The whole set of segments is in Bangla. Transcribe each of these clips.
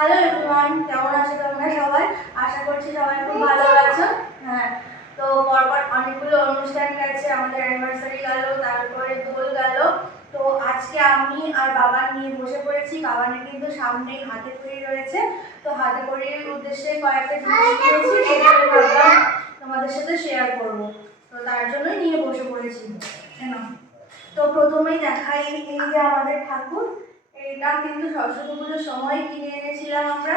হ্যালো এভরিওয়ান, কেমন আছো তোমরা সবাই? আশা করছি সবাই খুব ভালো আছো। হ্যাঁ, তো পরপর অনেকগুলো অনুষ্ঠান গেছে, আমাদের অ্যানিভার্সারি গেল, তারপরে দোল গেল। তো আজকে আমি আর বাবা নিয়ে বসে পড়েছি। বাবানের কিন্তু সামনেই হাতে খড়ি রয়েছে, তো হাতে খড়ির উদ্দেশ্যে কয়েকটা জিনিস কিনেছি, সেগুলো ভাবলাম তোমাদের সাথে শেয়ার করবো। তো তার জন্যই নিয়ে বসে পড়েছি। কেন? তো প্রথমেই দেখাই এই যে আমাদের ঠাকুর। এটা কিন্তু সরস্বতী পুজোর সময় কিনে এনেছিলাম আমরা।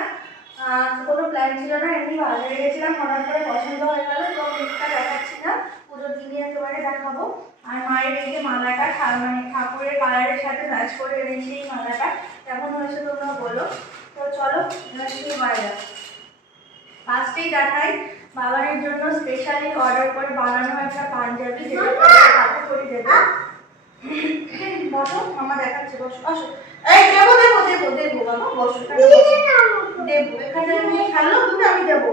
কোনো প্ল্যান ছিল না, এমনি বাজারে গেছিলাম, হঠাৎ করে পছন্দ হয়ে গেল। তো মুখটা দেখাচ্ছি না, পুজোর দিনে একেবারে দেখাবো। আর মায়ের এই যে মালাটা, মানে ঠাকুরের কালারের সাথে ম্যাচ করে এনেছি এই মালাটা। কেমন হয়েছে তোমরা বলো। তো চলো শুরু করা যাক। ফার্স্টেই দেখাই বাবানের জন্য স্পেশালি অর্ডার করে বানানো একটা পাঞ্জাবি, যেটা হাতে করে দেবে। বসো, মামা দেখাচ্ছে, বসো বসো। এই দেবো দেবো দেবো দেবো বাবা, বসো দেবো, এখানে নিয়ে খেলো তুমি, আমি দেবো।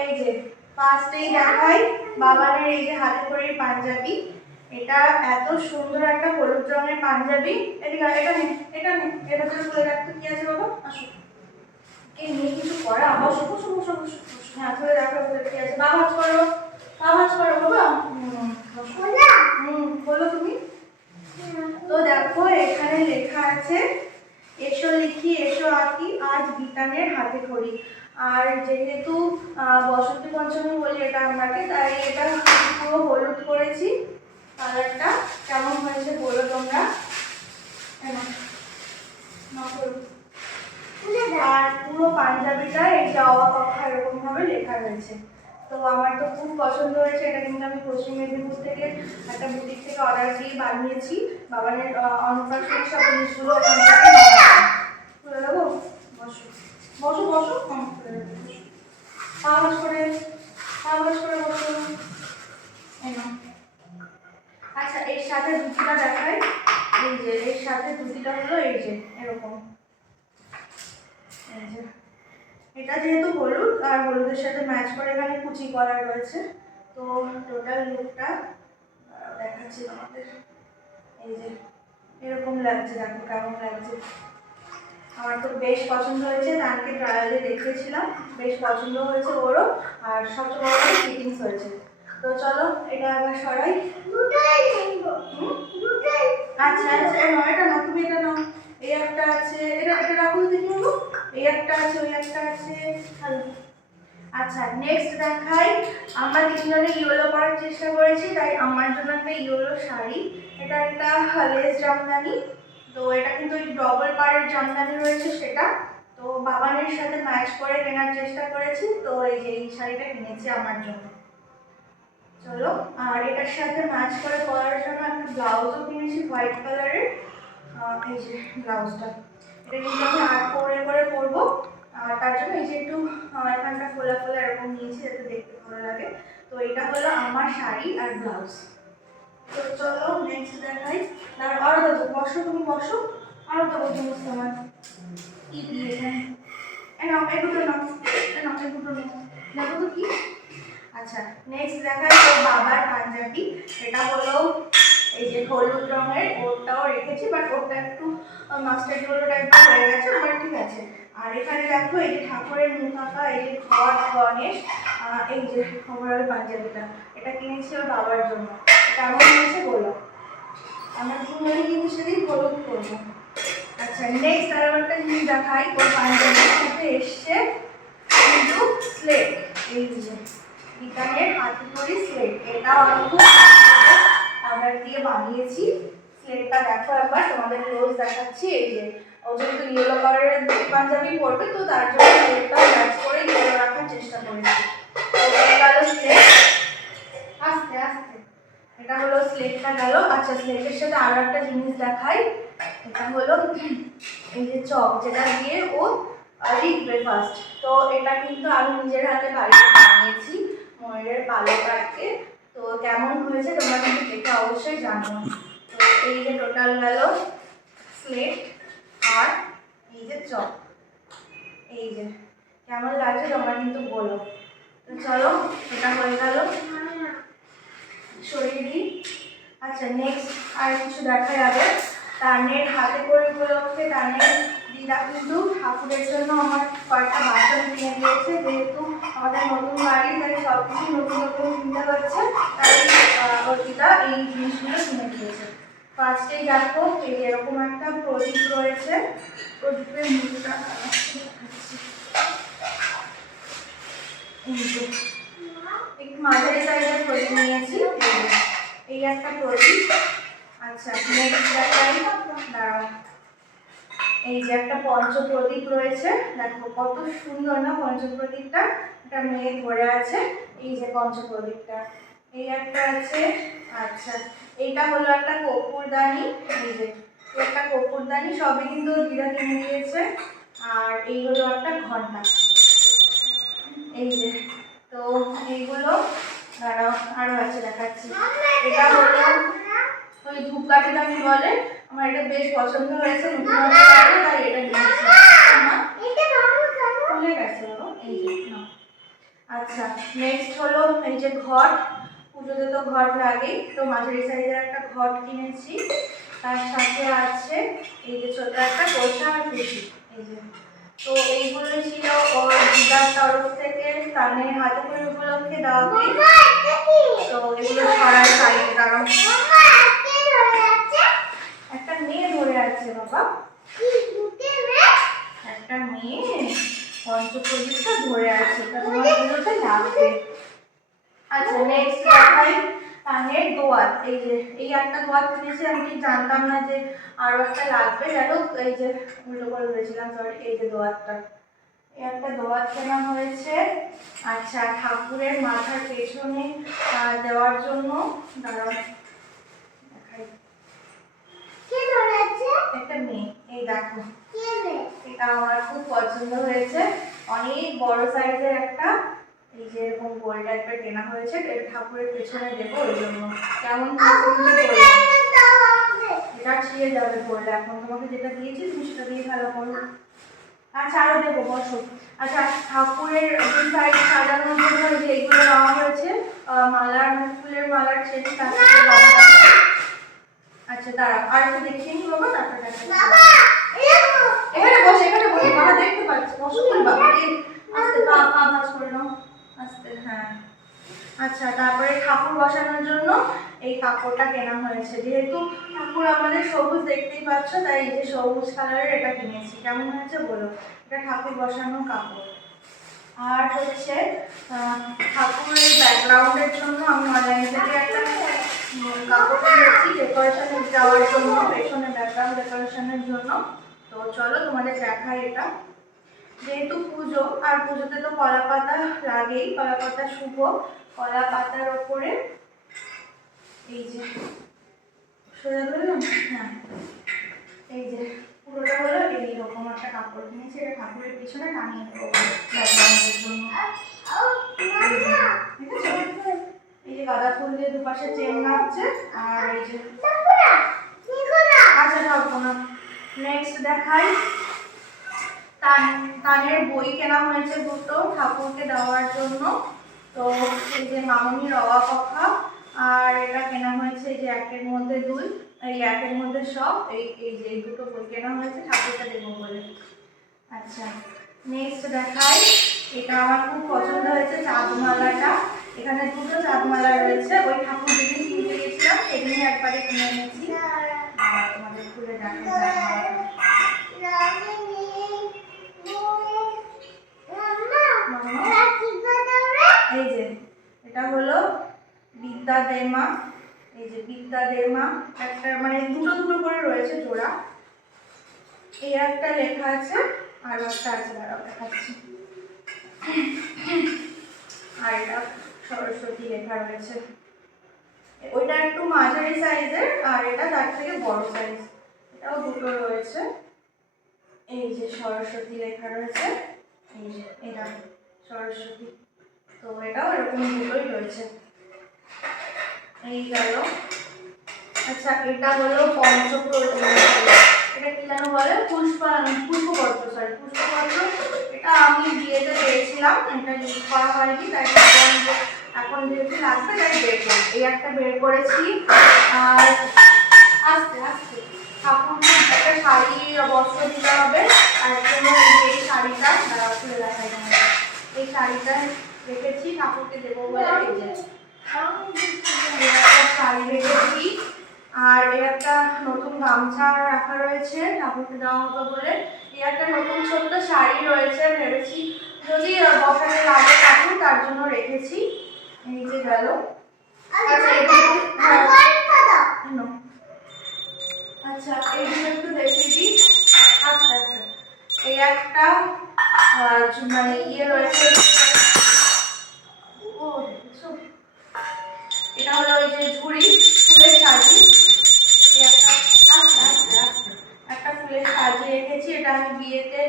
এই যে ফার্স্টেই দেখাই বাবানের এই যে হাতে করে পাঞ্জাবি। এটা এত সুন্দর একটা হলুদ রঙের পাঞ্জাবি। এদিকে এটা নে, এটা নে, এটা তো খুলে রাখতে কি আছে বাবা, আসো। কে নিয়ে কিছু করা, বসো বসো বসো বসো। হ্যাঁ, খুলে রাখো, কি আছে, বাবা করো, বাবা করো বাবা। বলো তুমি। তো দেখো এখানে লেখা আছে, এসো লিখি এসো আঁকি আজ বিতানের হাতে খড়ি। আর যেহেতু বসন্ত পঞ্চমী বলি এটা আমাকে, তাই এটা পুরো হলুদ করেছি। কালারটা কেমন হয়েছে বলো তোমরা। আর পুরো পাঞ্জাবিটা এই যাওয়া কথা এরকম ভাবে লেখা রয়েছে। তো আমার তো খুব পছন্দ হয়েছে। এটা কিন্তু আমি পশ্চিম মেদিনীপুর থেকে একটা বুটিক থেকে অর্ডার দিয়ে বানিয়েছি। বাবানের অন্নপ্রাশনের সব জিনিসগুলো ওখান থেকে খুলে দেবো। বসো বসো বসো, খুলে দেবো, সাহস করে সাহস করে বসো। আচ্ছা, এর সাথে ধুতিটা দেখাই। এই যে এর সাথে ধুতিটা হলো এই যে এরকম। এই যে এটা যেহেতু হলুদ, আর হলুদের সাথে ম্যাচ করে এখানে কুচি করা রয়েছে। তো টোটাল লুকটা দেখাচ্ছি তোমাদের। এই যে এরকম লাগছে, দেখো কেমন লাগছে। আমার তো বেশ পছন্দ হয়েছে, তাকে ট্রায়ালে দেখিয়েছিলাম, বেশ পছন্দ হয়েছে ওরও। আর সবচেয়ে বড় ফিটিংস হয়েছে। তো চলো এটা আবার সরাই। আচ্ছা আচ্ছা, এটা না, তুমি এটা নাও। এই একটা আছে, এটা এটা রাখো দেখি বাবু। এই একটা আছে, ওই একটা আছে। আচ্ছা, নেক্সট দেখাই। আমরা তিনজনে ইয়েলো পরার চেষ্টা করেছি, তাই আমার জন্য একটা ইয়েলো শাড়ি। এটা একটা লেস জামদানি। তো এটা কিন্তু ওই ডবল পাড়ের জামদানি রয়েছে সেটা। তো বাবানের সাথে ম্যাচ করে কেনার চেষ্টা করেছি। তো এই যে এই শাড়িটা কিনেছি আমার জন্য। চলো, আর এটার সাথে ম্যাচ করে পরার জন্য একটা ব্লাউজও কিনেছি হোয়াইট কালারের। এই যে ব্লাউজটা, এটা কিন্তু আমি আর্ট করে পরবো। আর তার জন্য এই যে একটু এখানটা ফোলা ফোলা এরকম নিয়েছি, যাতে দেখতে ভালো লাগে। তো এটা হলো আমার শাড়ি আর ব্লাউজ। তো চলো নেক্সট দেখাই। আর আরো দেবো, বসো তুমি বসো, আরো দেবো জিনিস তোমার। কি দিয়ে নাও, এই দুটো নাও, নাও এই দুটো নাও, দেখো তো কি। আচ্ছা, নেক্সট দেখাই তো বাবার পাঞ্জাবি। এটা হলো এই যে হলুদ রঙের, ওটাও রেখেছি, বাট ওটা একটু মাস্টার্ড ইয়েলো টাইপের হয়ে গেছে, বাট ঠিক আছে। আর এখানে দেখো এই যে ঠাকুরের মুখ আঁকা, এই যে ঘট গণেশ। এই যে ওভারঅল পাঞ্জাবিটা, এটা কিনেছি ওর বাবার জন্য। কেমন হয়েছে বলো। আমরা দুজনে কিন্তু সেদিন হলুদ করবো। আচ্ছা, নেক্সট আরো একটা জিনিস দেখাই। ওর পাঞ্জাবির সাথে এসছে কিন্তু স্লেট। এই যে বিতানের হাতে তৈরি স্লেট, এটা আমি খুব অর্ডার দিয়ে বানিয়েছি। স্লেটটা দেখো একবার, তোমাদের ক্লোজ দেখাচ্ছি। এই যে ও যেহেতু ইয়েলো কালারের পাঞ্জাবি পরবে, তো তার জন্য স্লেটটাও ম্যাচ করে ইয়েলো রাখার চেষ্টা করেছি। তো এই গেল স্লেট। আস্তে আস্তে, এটা হলো স্লেটটা গেল। আচ্ছা, স্লেটের সাথে আরো একটা জিনিস দেখাই। এটা হলো এই যে চক, যেটা দিয়ে ও লিখবে ফার্স্ট। তো এটা কিন্তু আমি নিজের হাতে বাড়িতে বানিয়েছি ময়ূরের পালকটাকে। তো কেমন হয়েছে তোমরা কিন্তু দেখে অবশ্যই জানো। তো এই যে টোটাল গেল স্লেট আর এই যে চক। এই যে কেমন লাগছে তোমরা কিন্তু বলো। তো চলো, এটা হয়ে গেল, সরিয়ে দিই। আচ্ছা, নেক্সট আর কিছু দেখা যাবে। টানের হাতে করে উপলক্ষে টানের দিদা কিন্তু ঠাকুরের জন্য আমার কয়েকটা বাসন কিনে দিয়েছে, যেহেতু আমাদের নতুন বাড়ি তাই সব কিছু নতুন নতুন কিনতে হচ্ছে, তাই ওর দিদা এই জিনিসগুলো কিনে দিয়েছে। ফার্স্টেই দেখো এই এরকম একটা প্রদীপ রয়েছে, প্রদীপের মুখটা একটু মাঝারি সাইজের প্রদীপ নিয়েছি, এই একটা প্রদীপ। আচ্ছা নেক্সট দেখাই, দাঁড়াও, এই যে একটা পঞ্চপ্রদীপ রয়েছে, দেখো কত সুন্দর না পঞ্চপ্রদীপটা, একটা মেয়ে ধরে আছে, এই যে পঞ্চপ্রদীপটা, এই একটা আছে। আচ্ছা এইটা হলো একটা কর্পূরদানি, এই যে একটা কর্পূরদানি, সবই কিন্তু দিদা কিনে দিয়েছে। আর এই হলো একটা ঘন্টা, এই যে। তো এইগুলো দাঁড়াও আরো আছে দেখাচ্ছি। এটা হলো ওই ধূপকাঠি দানি বলে, আমার এটা বেশ পছন্দ হয়েছে, নতুন তাই এটা নিয়েছি। খুলে গেছে বাবা, এই যে। আচ্ছা নেক্সট হলো এই যে ঘট, পুজোতে তো ঘট লাগেই, তো মাঝারি সাইজের একটা ঘট কিনেছি। তার সাথে আছে এই যে ছোট একটা কলসা আর খুশি, এই যে। তো এইগুলোই ছিল ওর দিদার তরফ থেকে কানের হাতে করে উপলক্ষে দেওয়া গিফট। তো এগুলো ছড়ার সাইডে দাঁড়াও, একটা মেয়ে ধরে আছে বাবা, একটা মেয়ে পঞ্চপ্রদীপটা ধরে আছে, তোমার পুজোতে লাগবে। আচ্ছা নেক্সট দেখাই কানের দোয়াত, এই যে এই একটা দোয়াত কিনেছি, আমি ঠিক জানতাম না যে আরো একটা লাগবে, যাই হোক এই যে উল্টো করে ধরেছিলাম, সরি, এই যে দোয়াতটা, এই একটা দোয়াত কেনা হয়েছে। আচ্ছা ঠাকুরের মাথার পেছনে দেওয়ার জন্য, দাঁড়াও দেখাই, একটা মেয়ে, এই দেখো, এটা আমার খুব পছন্দ হয়েছে, অনেক বড় সাইজের একটা, এই যে এরকম গোল টাইপের কেনা হয়েছে, এটা ঠাকুরের পেছনে দেবো, ওই জন্য। কেমন এটা ছিঁড়ে যাবে বললে, এখন তোমাকে যেটা দিয়েছি তুমি সেটা দিয়ে ভালো করো। আচ্ছা আরো দেবো, বসো। আচ্ছা ঠাকুরের দুই সাইড সাজানোর জন্য যে এইগুলো দেওয়া হয়েছে, মালার ফুলের মালার চেন, তার সাথে। আচ্ছা দাঁড়া আর একটু দেখিয়ে নি বাবা, তারপর এখানে বসে, এখানে বসে, বাবা দেখতে পাচ্ছি, বসো বাবা, আস্তে পা পা ভাঁজ করে নাও, আস্তে, হ্যাঁ। আচ্ছা তারপরে ঠাকুর বসানোর জন্য এই কাপড়টা কেনা হয়েছে, যেহেতু ঠাকুর আমাদের সবুজ দেখতেই পাচ্ছ, তাই এই যে সবুজ কালারের এটা কিনেছি। কেমন হয়েছে বলো, এটা ঠাকুর বসানোর কাপড়। আর হচ্ছে ঠাকুরের ব্যাকগ্রাউন্ডের জন্য আমি অনলাইন থেকে একটা কাপড় কিনেছি ডেকোরেশনে দেওয়ার জন্য, পেছনে ব্যাকগ্রাউন্ড ডেকোরেশনের জন্য। তো চলো তোমাদের দেখাই এটা, যেহেতু পুজো, আর পুজোতে তো কলা পাতা লাগেই, কলা পাতা শুভ, কলা পাতার ওপরে এই যে সোজা ধরলাম, হ্যাঁ এই যে পুরোটা হলো এইরকম একটা কাপড় কিনেছি, এটা ঠাকুরের পিছনে টানিয়ে দেবো ব্যাকগ্রাউন্ডের জন্য। এই যে গাঁদা ফুল দিয়ে দুপাশে চেন লাগছে, আর এই যে আচ্ছা থাকবো না। নেক্সট দেখাই, কানের বই কেনা হয়েছে দুটো ঠাকুরকে দেওয়ার জন্য। তো এই যে মামনি রওয়া কথা, আর এটা কেনা হয়েছে এই যে একের মধ্যে দুই, এই একের মধ্যে সব, এই যে এই দুটো বই কেনা হয়েছে ঠাকুরকে দেবো বলে। আচ্ছা নেক্সট দেখাই, এটা আমার খুব পছন্দ হয়েছে চাঁদমালাটা, এখানে দুটো চাঁদমালা রয়েছে, ওই ঠাকুর যেদিন কিনতে গেছিলাম সেদিনই একবারে কিনে এনেছি। আর তোমাদের খুলে দেখা যায়, এই যে এটা হলো বিদ্যা দেমা, এই যে বিদ্যা দেমা, একটা মানে দুটো দুটো করে রয়েছে জোড়া, এই একটা লেখা আছে, আর একটা আছে দাঁড়াও দেখাচ্ছি, আর এটা সরস্বতী লেখা রয়েছে, ওইটা একটু মাঝারি সাইজের, আর এটা তার থেকে বড় সাইজ, এটাও দুটো রয়েছে, এই যে সরস্বতী লেখা রয়েছে, এই যে এটা সরস্বতী, তো এটাও এরকম দুটোই রয়েছে, এই গেল। আচ্ছা এটা হলো পঞ্চপ্রদীপ, এটা কি যেন বলে, পুষ্পপত্র, সরি পুষ্পপত্র, এটা আমি বিয়েতে পেয়েছিলাম, এটা ইউজ করা হয়নি, তাই এখন যেহেতু লাগবে তাই বের করি, এই একটা বের করেছি। আর আস্তে আস্তে ঠাকুর একটা শাড়ি বস্ত্র দিতে হবে, তার জন্য এই শাড়িটা খুলে দেখাই যাবে। এই শাড়িটা রেখেছি ঠাকুরকে দেবো বলে, এই যে শাড়ি রেখেছি। আর এই একটা নতুন গামছা রাখা রয়েছে ঠাকুরকে দেওয়া হবে বলে। এই একটা নতুন ছোট্ট শাড়ি রয়েছে, ভেবেছি যদি বসাতে লাগে ঠাকুর তার জন্য রেখেছি। এই যে গেল। আচ্ছা এইগুলো একটু দেখিয়ে দিই আস্তে আস্তে। এই একটা মানে ইয়ে রয়েছে, ও এটা হলো ওই যে ঝুড়ি ফুলের শাড়ি। এই একটা আস্তে আস্তে আস্তে একটা ফুলের সাজিয়ে রেখেছি। এটা আমি বিয়েতে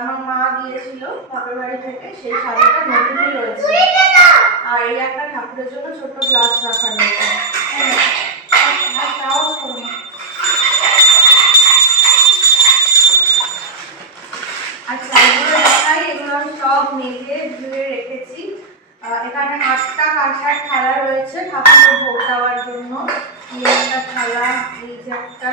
আমার মা দিয়েছিল বাপের বাড়ি থেকে, সেই শাড়িটা নতুনই রয়েছে। আর এই একটা ঠাকুরের জন্য ছোট্ট গ্লাস রাখা রয়েছে। আচ্ছা এগুলো দেখাই, এগুলো আমি সব মেজে ধুয়ে রেখেছি। এখানে 8টা কাঁসার থালা রয়েছে ঠাকুরের ভোগ দেওয়ার জন্য। এই একটা থালা, এই যে একটা,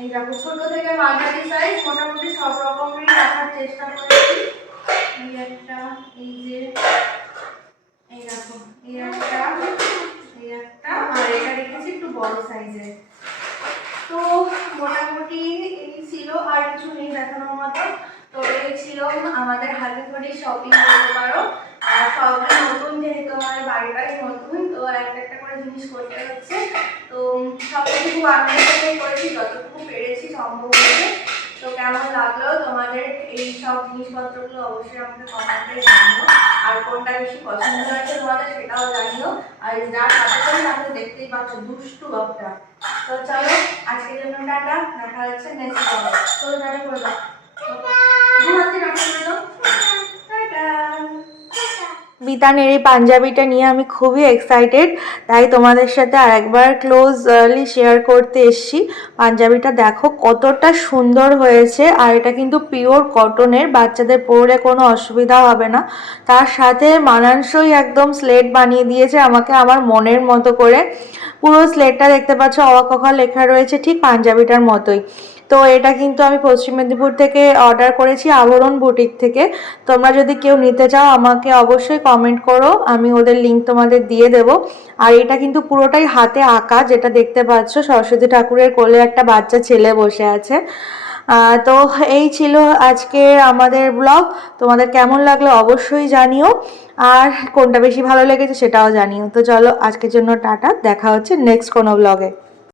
এই দেখো ছোট থেকে মাঝারি সাইজ মোটামুটি সব রকমেরই রাখার চেষ্টা করেছি। এই একটা, এই যে এই দেখো এই একটা, এই একটা, আর এটা রেখেছি একটু বড় সাইজের। তো মোটামুটি এই ছিল, আর কিছু নেই দেখানোর মতো। তো এই ছিল আমাদের হাতে খড়ি শপিং করতে পারো। আর সবটা নতুন, যেহেতু আমাদের বাড়িটাই নতুন, তো একটা একটা করে জিনিস করতে হচ্ছে। তো সবকিছু খুব আনন্দের সাথে করেছি, যতটুকু পেরেছি সম্ভব হয়েছে। তো কেমন লাগলো তোমাদের এই সব জিনিসপত্রগুলো অবশ্যই আমাকে কমেন্টে জানিও। আর কোনটা বেশি পছন্দ হয়েছে তোমাদের সেটাও জানিও। আর যার সাথে করে তাকে দেখতেই পাচ্ছ দুষ্টু বাপটা। তো চলো আজকের জন্য টাটা, দেখা হচ্ছে নেক্সট ব্লগে। তো টাটা করে দাও, ঘুমাতে টাটা করে দাও, টাটা। বিতানের এই পাঞ্জাবিটা নিয়ে আমি খুবই এক্সাইটেড, তাই তোমাদের সাথে আরেকবার ক্লোজলি শেয়ার করতে এসেছি। পাঞ্জাবিটা দেখো কতটা সুন্দর হয়েছে, আর এটা কিন্তু পিওর কটনের, বাচ্চাদের পরলে কোনো অসুবিধা হবে না। তার সাথে মানানসই একদম স্লেট বানিয়ে দিয়েছে আমাকে আমার মনের মতো করে। পুরো স্লেটটা দেখতে পাচ্ছ অ ক খ লেখা রয়েছে, ঠিক পাঞ্জাবিটার মতোই। তো এটা কিন্তু আমি পশ্চিম মেদিনীপুর থেকে অর্ডার করেছি, আভরণ বুটিক থেকে। তোমরা যদি কেউ নিতে চাও আমাকে অবশ্যই কমেন্ট করো, আমি ওদের লিঙ্ক তোমাদের দিয়ে দেব। আর এটা কিন্তু পুরোটাই হাতে আঁকা, যেটা দেখতে পাচ্ছ সরস্বতী ঠাকুরের কোলে একটা বাচ্চা ছেলে বসে আছে। তো এই ছিল আজকে আমাদের ব্লগ। তোমাদের কেমন লাগলো অবশ্যই জানিও, আর কোনটা বেশি ভালো লেগেছে সেটাও জানিও। তো চলো আজকের জন্য টাটা, দেখা হচ্ছে নেক্সট কোনো ব্লগে।